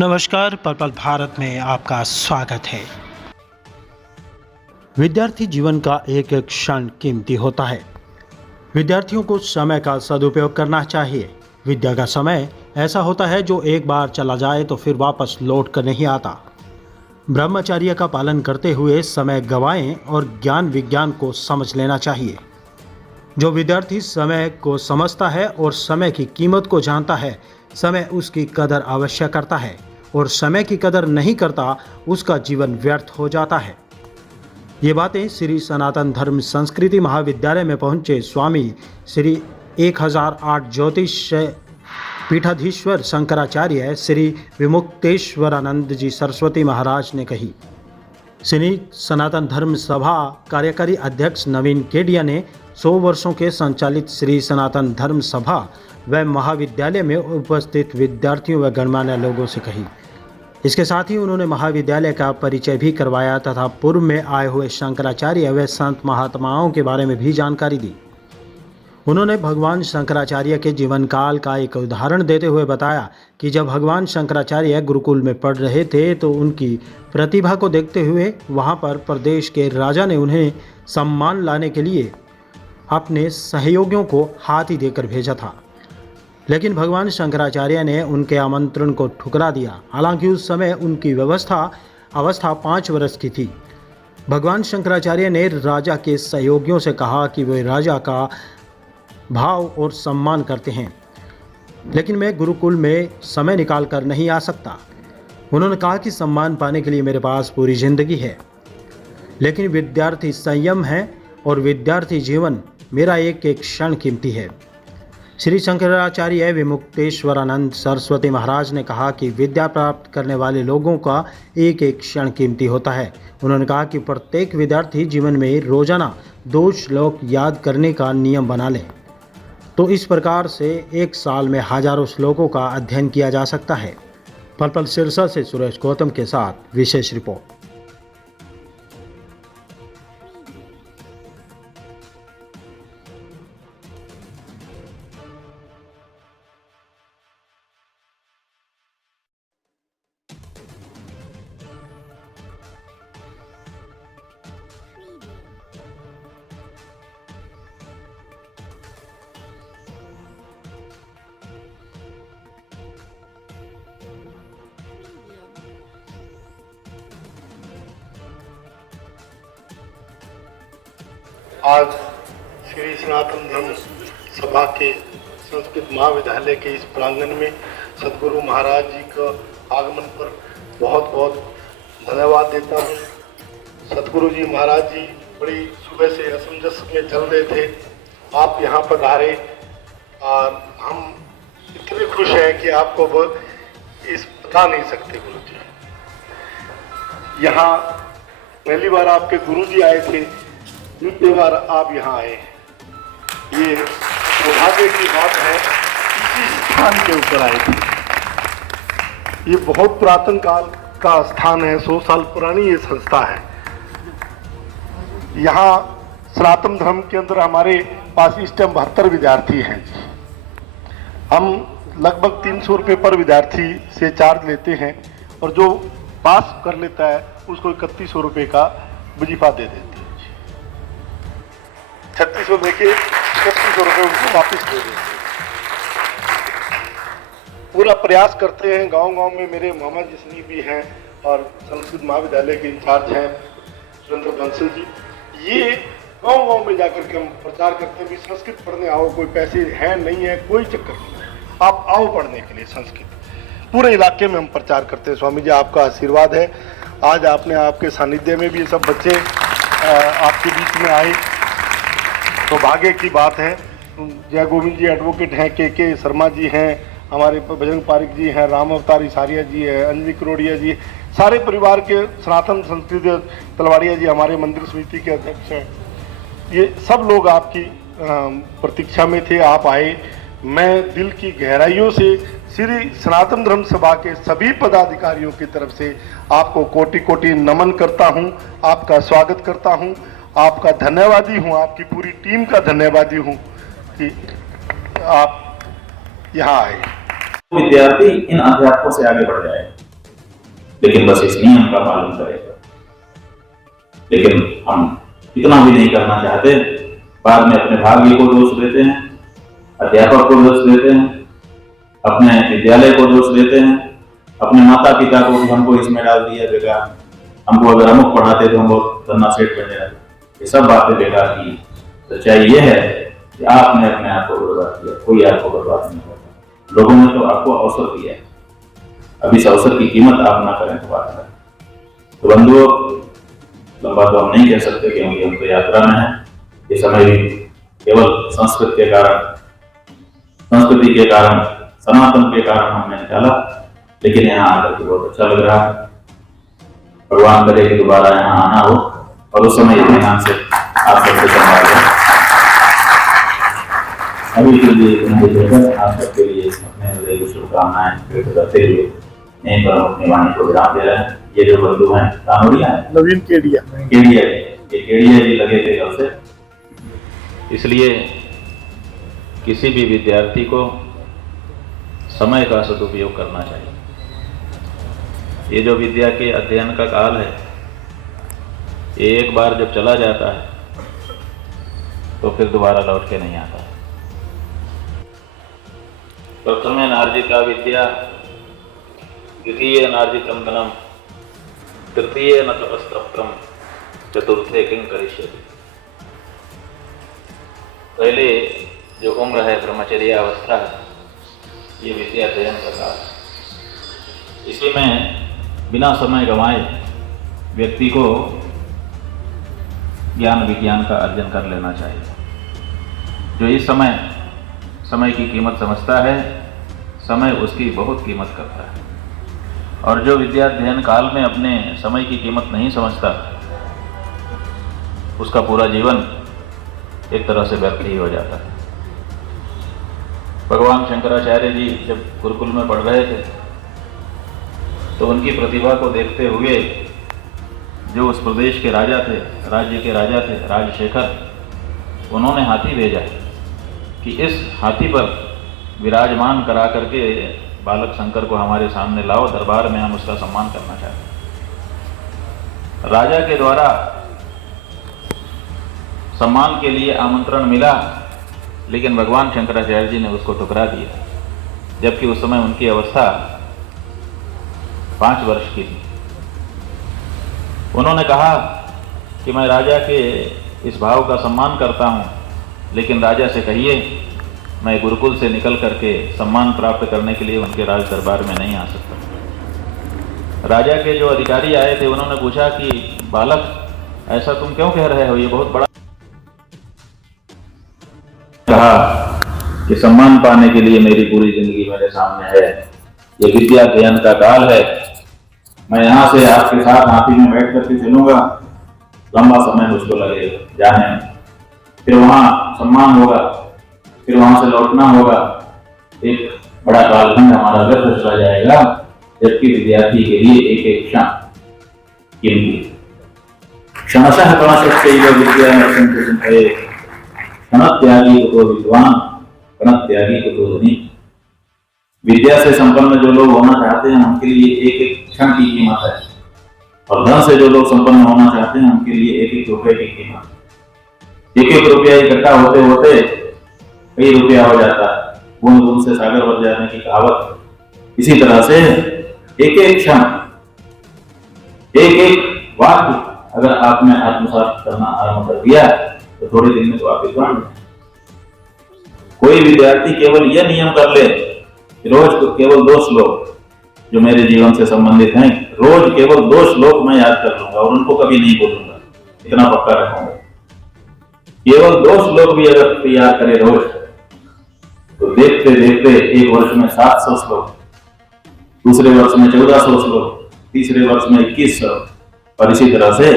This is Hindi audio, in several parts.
नमस्कार, पर्पल भारत में आपका स्वागत है। विद्यार्थी जीवन का एक एक क्षण कीमती होता है। विद्यार्थियों को समय का सदुपयोग करना चाहिए। विद्या का समय ऐसा होता है जो एक बार चला जाए तो फिर वापस लौट कर नहीं आता। ब्रह्मचर्य का पालन करते हुए समय गंवाएं और ज्ञान विज्ञान को समझ लेना चाहिए। जो विद्यार्थी समय को समझता है और समय की कीमत को जानता है, समय उसकी कदर अवश्य करता है, और समय की कदर नहीं करता उसका जीवन व्यर्थ हो जाता है। ये बातें श्री सनातन धर्म संस्कृति महाविद्यालय में पहुंचे स्वामी श्री 1008 ज्योतिष पीठाधीश्वर शंकराचार्य श्री विमुक्तेश्वरानंद जी सरस्वती महाराज ने कही। श्री सनातन धर्म सभा कार्यकारी अध्यक्ष नवीन केडिया ने 100 वर्षों के संचालित श्री सनातन धर्म सभा व महाविद्यालय में उपस्थित विद्यार्थियों व गणमान्य लोगों से कही। इसके साथ ही उन्होंने महाविद्यालय का परिचय भी करवाया तथा पूर्व में आए हुए शंकराचार्य व संत महात्माओं के बारे में भी जानकारी दी। उन्होंने भगवान शंकराचार्य के जीवन काल का एक उदाहरण देते हुए बताया कि जब भगवान शंकराचार्य गुरुकुल में पढ़ रहे थे तो उनकी प्रतिभा को देखते हुए वहां पर प्रदेश के राजा ने उन्हें सम्मान लाने के लिए अपने सहयोगियों को हाथी देकर भेजा था, लेकिन भगवान शंकराचार्य ने उनके आमंत्रण को ठुकरा दिया। हालांकि उस समय उनकी अवस्था 5 वर्ष की थी। भगवान शंकराचार्य ने राजा के सहयोगियों से कहा कि वे राजा का भाव और सम्मान करते हैं, लेकिन मैं गुरुकुल में समय निकाल कर नहीं आ सकता। उन्होंने कहा कि सम्मान पाने के लिए मेरे पास पूरी जिंदगी है, लेकिन विद्यार्थी संयम है और विद्यार्थी जीवन मेरा एक एक क्षण कीमती है। श्री शंकराचार्य विमुक्तेश्वरानंद सरस्वती महाराज ने कहा कि विद्या प्राप्त करने वाले लोगों का एक एक क्षण कीमती होता है। उन्होंने कहा कि प्रत्येक विद्यार्थी जीवन में रोजाना 2 श्लोक याद करने का नियम बना ले, तो इस प्रकार से एक साल में हजारों श्लोकों का अध्ययन किया जा सकता है। पर्पल सिरसा से सुरेश गौतम के साथ विशेष रिपोर्ट। आज श्री सनातन धर्म सभा के संस्कृत महाविद्यालय के इस प्रांगण में सदगुरु महाराज जी का आगमन पर बहुत बहुत धन्यवाद देता हूँ। सदगुरु जी महाराज जी बड़ी सुबह से असमंजस में चल रहे थे, आप यहाँ पर आ रहे और हम इतने खुश हैं कि आपको इस बता नहीं सकते। गुरु जी यहाँ पहली बार आपके गुरु जी आए थे, दूसरी बार आप यहाँ आए। ये सौभाग्य की बात है, इसी स्थान के ऊपर आए थे। ये बहुत पुरातन काल का स्थान है, 100 साल पुरानी ये संस्था है। यहाँ सनातन धर्म के अंदर हमारे पास इस टाइम 72 विद्यार्थी हैं। हम लगभग 300 रुपये पर विद्यार्थी से चार्ज लेते हैं और जो पास कर लेता है उसको 3100 रुपये का वजीफा दे देते हैं। 3600 देके 3100 रुपये उनको वापस दे देते हैं। पूरा प्रयास करते हैं। गांव-गांव में मेरे मामा जिसनी भी हैं और संस्कृत महाविद्यालय के इंचार्ज हैं सुरेंद्र बंसल जी, ये गांव-गांव में जाकर के हम प्रचार करते हैं भी संस्कृत पढ़ने आओ, कोई पैसे हैं नहीं है, कोई चक्कर नहीं, आप आओ पढ़ने के लिए संस्कृत। पूरे इलाके में हम प्रचार करते हैं। स्वामी जी आपका आशीर्वाद है, आज आपने आपके सानिध्य में भी ये सब बच्चे आपके बीच में आए, तो भाग्य की बात है। जय गोविंद जी एडवोकेट हैं, के शर्मा जी हैं, हमारे बजरंग पारिक जी हैं, राम अवतारी सारिया जी है, अंजलि करोड़िया जी, सारे परिवार के सनातन संस्कृति तलवाड़िया जी हमारे मंदिर समिति के अध्यक्ष हैं। ये सब लोग आपकी प्रतीक्षा में थे, आप आए। मैं दिल की गहराइयों से श्री सनातन धर्म सभा के सभी पदाधिकारियों की तरफ से आपको कोटि कोटि नमन करता हूँ, आपका स्वागत करता हूँ, आपका धन्यवादी हूँ, आपकी पूरी टीम का धन्यवादी हूँ कि आप यहाँ आए। विद्यार्थी इन अध्यापकों से आगे बढ़ जाए। लेकिन बस इस नियम का पालन करेगा। लेकिन हम इतना भी नहीं करना चाहते, बाद में अपने भाग्य को दोष देते हैं, अध्यापक को दोष देते हैं, अपने विद्यालय को दोष देते हैं, अपने माता पिता को भी हमको इसमें डाल दिया बेकार, हमको अगर अमुक पढ़ाते तो हम बहुत धन्ना सेठ बन जाते। ये सब बातें बेकार की। सच्चाई ये है कि आपने अपने आप को बर्बाद किया, कोई आपको बर्बाद नहीं करता। लोगों ने तो आपको अवसर दिया है, अब इस अवसर की कीमत आप ना करें तो बात है। तो बंधुओं, लंबा तो हम नहीं कह सकते क्योंकि हम तो यात्रा में हैं। ये समय भी केवल संस्कृति के कारण, सनातन के कारण हमने निकाला, लेकिन यहाँ आकर के बहुत अच्छा लग रहा है। भगवान करे कि दोबारा यहाँ आना हो और उस समय इत्मीनान से आप सबसे संभाल लें। अभी के लिए इतना ही कहकर आप सबके लिए अपने हृदय की शुभकामनाएं व्यक्त करते हुए यहीं पर अपनी वाणी को विराम दे रहे हैं। ये जो बंधु हैं कानोड़िया है, नवीन केडिया जी लगे थे कल से, इसलिए किसी भी विद्यार्थी को समय का सदुपयोग करना चाहिए। ये जो विद्या के अध्ययन का काल है, ये एक बार जब चला जाता है तो फिर दोबारा लौट के नहीं आता। प्रथमे नार्जिता विद्या, द्वितीय नार्जितं धनम, तृतीय न तपस्तप्तम, चतुर्थे किं करिष्यति। पहले जो उम्र है ब्रह्मचर्य अवस्था है, ये विद्या अध्ययन का काल। इसी में बिना समय गंवाए व्यक्ति को ज्ञान विज्ञान का अर्जन कर लेना चाहिए। जो इस समय की कीमत समझता है, समय उसकी बहुत कीमत करता है। और जो विद्याध्ययन काल में अपने समय की कीमत नहीं समझता, उसका पूरा जीवन एक तरह से व्यर्थ ही हो जाता है। भगवान शंकराचार्य जी जब गुरुकुल में पढ़ रहे थे तो उनकी प्रतिभा को देखते हुए जो उस प्रदेश के राजा थे, राज्य के राजा थे, राजशेखर, उन्होंने हाथी भेजा कि इस हाथी पर विराजमान करा करके बालक शंकर को हमारे सामने लाओ, दरबार में हम उसका सम्मान करना चाहते हैं। राजा के द्वारा सम्मान के लिए आमंत्रण मिला, लेकिन भगवान शंकराचार्य जी ने उसको ठुकरा दिया, जबकि उस समय उनकी अवस्था 5 वर्ष की थी। उन्होंने कहा कि मैं राजा के इस भाव का सम्मान करता हूं, लेकिन राजा से कहिए मैं गुरुकुल से निकल करके सम्मान प्राप्त करने के लिए उनके राज दरबार में नहीं आ सकता। राजा के जो अधिकारी आए थे उन्होंने पूछा कि बालक, ऐसा तुम क्यों कह रहे हो, ये बहुत बड़ा। कहा कि सम्मान पाने के लिए मेरी पूरी जिंदगी मेरे सामने है, ये विद्या अध्ययन का काल है। मैं यहाँ से आपके साथ हाथी में बैठ करके चलूंगा, लंबा समय मुझको लगेगा जाने में, फिर वहाँ सम्मान होगा, फिर वहां से लौटना होगा, एक बड़ा कालखंड हमारा व्यर्थ चला जाएगा। जबकि विद्यार्थी के लिए एक एक क्षण कीमती। क्षणशः कणशश्चैव विद्यामर्षन्ते, क्षणत्यागी कुतो विद्वान, क्षणत्यागी कुतो धनी। विद्या से संपन्न जो लोग होना चाहते हैं उनके लिए एक एक क्षण की कीमत है, और धन से जो लोग संपन्न होना चाहते हैं उनके लिए एक एक रुपए की कीमत। एक एक रुपया इकट्ठा होते होते कई रुपया हो जाता है, बूंद बूंद से सागर भर जाने की कहावत। इसी तरह से एक एक क्षण, एक एक वाक्य अगर आपने आत्मसात करना आरंभ कर दिया तो थोड़े दिन में तो आप विद्वान हैं। कोई विद्यार्थी केवल यह नियम कर ले कि रोज केवल 2 श्लोक जो मेरे जीवन से संबंधित हैं, रोज केवल 2 श्लोक मैं याद कर लूंगा और उनको कभी नहीं बोलूंगा, इतना पक्का रखूंगा। केवल 2 श्लोक भी अगर तैयार करे रोज, तो देखते देखते एक वर्ष में 700 श्लोक, दूसरे वर्ष में 1400 श्लोक, तीसरे वर्ष में 2100, और इसी तरह से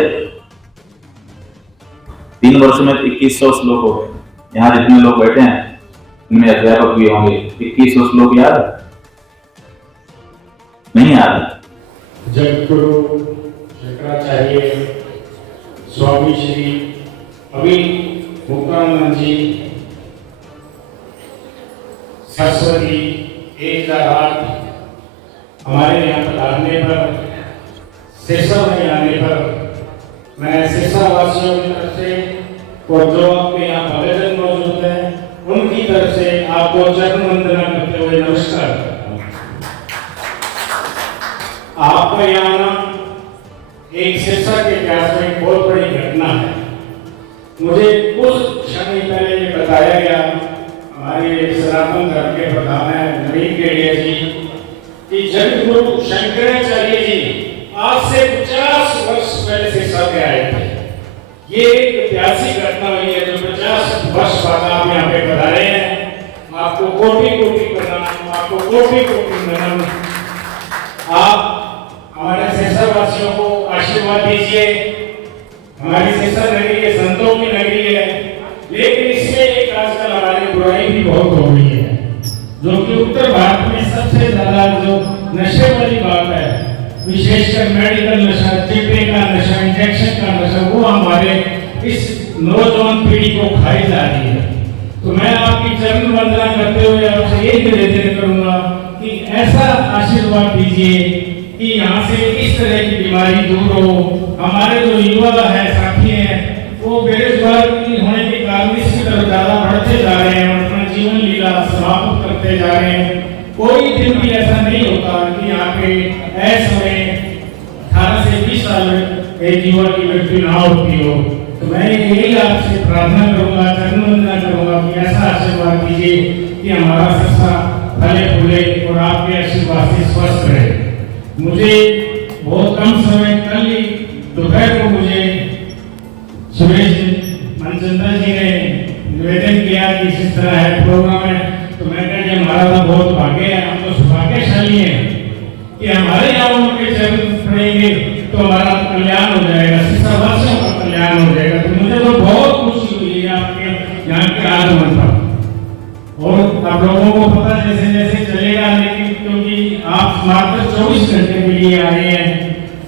3 वर्ष में 2100 श्लोक हो गए। यहाँ जितने लोग बैठे हैं इनमें अध्यापक भी होंगे। 2100 श्लोक याद है? नहीं याद? जगतगुरु शंकराचार्य स्वामी श्री अभी मुक्तानंद जी सरस्वती एक हमारे यहाँ पधारने पर सिरसा में आने पर मैं सिरसा वासियों की तरफ से और जो आपके यहाँ भक्तजन मौजूद हैं उनकी तरफ से आपको चरण वंदना करते हुए नमस्कार करता हूं। आपका यहाँ आना एक सिरसा के इतिहास में एक बहुत बड़ी घटना है। मुझे कुछ क्षण पहले ये बताया गया हमारे सनातन धर्म के प्रधान नवीन केडिया जी कि जगतगुरु शंकराचार्य जी आज से 50 वर्ष पहले सिरसा में आए थे। ये एक ऐतिहासिक घटना हुई है जो 50 वर्ष बाद आप यहाँ पे बता रहे हैं। आपको कोटि कोटि प्रणाम, आपको कोटि कोटि नमन। आप हमारे सिरसा वासियों को आशीर्वाद दीजिए। हमारी सिरसा नगरी है, संतों की नगरी है, लेकिन इसमें एक आजकल हमारी बुराई भी बहुत हो गई है, जो कि उत्तर भारत में सबसे ज्यादा जो नशे वाली बात है, विशेषकर मेडिकल नशा, टिप्पे का नशा, इंजेक्शन का नशा, वो हमारे इस नौजवान पीढ़ी को खाई जा रही है। तो मैं आपकी चरण वंदना करते हुए आपसे ये निवेदन करूंगा कि ऐसा आशीर्वाद दीजिए कि यहाँ से इस तरह की बीमारी दूर हो। हमारे जो युवा है, साथी हैं, वो बेरोजगार होने के कारण इसकी तरफ ज्यादा बढ़ते जा रहे हैं और अपना जीवन लीला समाप्त करते जा रहे हैं। कोई दिन भी ऐसा नहीं होता कि यहाँ पे ऐसे 18 से 20 साल एक युवा की मृत्यु ना होती हो। तो मैं यही आपसे प्रार्थना करूंगा, चरण वंदना करूंगा कि ऐसा आशीर्वाद दीजिए कि हमारा सिरसा फले फूले और आपके आशीर्वाद से स्वस्थ रहे। मुझे बहुत कम समय, कल ही दोपहर को मुझे सुरेश मनचंदा जी ने निवेदन किया कि इस तरह है प्रोग्राम है, तो मैं कहा कि हमारा तो बहुत भाग्य है, हम तो सौभाग्यशाली हैं कि हमारे यहाँ उनके चरण पड़ेंगे तो हमारा कल्याण हो जाएगा, सिरसा वासियों का कल्याण हो जाएगा। तो मुझे तो बहुत खुशी हुई है आपके यहाँ के आगमन पर। और आप लोगों को पता जैसे जैसे चलेगा, लेकिन क्योंकि आप मात्र 24 घंटे के लिए आए हैं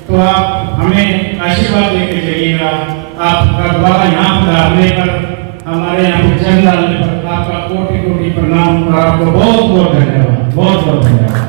तो आप हमें आशीर्वाद देके चलिएगा। आपका द्वारा यहाँ पधारने पर, हमारे यहाँ पर चरण डालने पर आपका कोटि कोटि प्रणाम और आपको बहुत बहुत धन्यवाद, बहुत बहुत धन्यवाद।